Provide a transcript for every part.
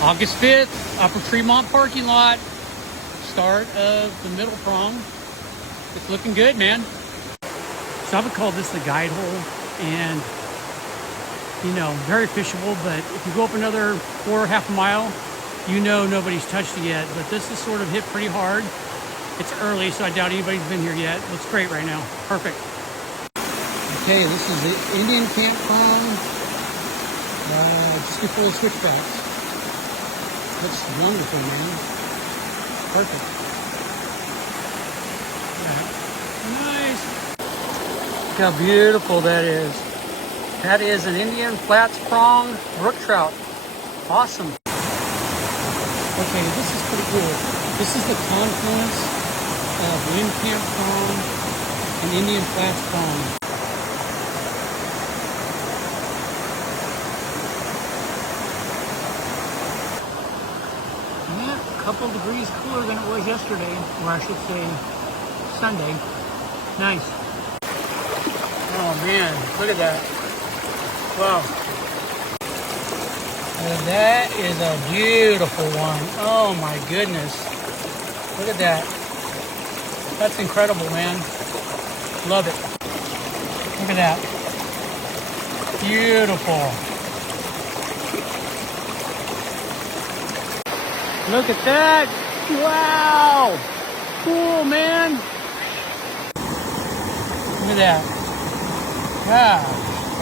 August 5th, Upper Tremont parking lot. Start of the middle prong. It's looking good, man. So I would call this the guide hole, and you know, very fishable, but if you go up another half a mile, you know nobody's touched it yet, but this is sort of hit pretty hard. It's early, so I doubt anybody's been here yet. Looks great right now. Perfect. Okay, this is the Indian camp prong, just before the switchbacks. Looks wonderful, man. Perfect. Yeah. Nice. Look how beautiful that is. That is an Indian Flats prong brook trout. Awesome. Okay, this is pretty cool. This is the confluence of Lynn Camp prong and Indian Flats prong. Yeah, a couple degrees cooler than it was yesterday, or I should say Sunday. Nice. Oh man, look at that. Wow. And that is a beautiful one. Oh my goodness. Look at that. That's incredible, man. Love it. Look at that. Beautiful. Look at that. Wow. Cool, man. Look at that.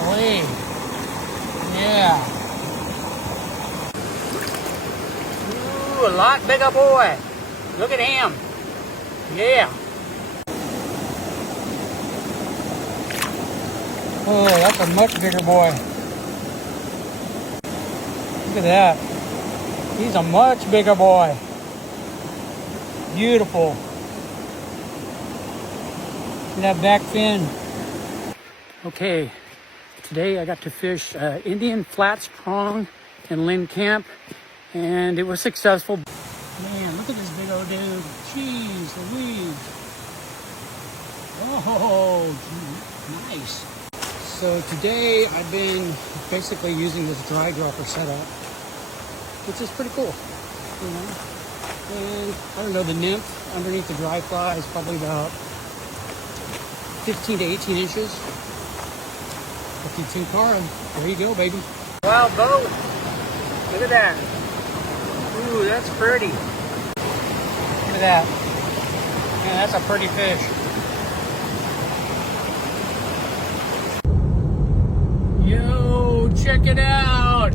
Golly. Yeah. Ooh, a lot bigger boy. Look at him. Yeah. Oh, that's a much bigger boy. Look at that. He's a much bigger boy. Beautiful. Look at that back fin. Okay. Today I got to fish Indian Flats prong in Lynn Camp, and it was successful. Man, look at this big old dude. Jeez Louise. Oh, nice. So today I've been basically using this dry dropper setup, which is pretty cool. You know? And I don't know, the nymph underneath the dry fly is probably about 15 to 18 inches. 52 Cara. There you go, baby. Wow, boat. Look at that. Ooh, that's pretty. Look at that. Man, that's a pretty fish. Yo, check it out.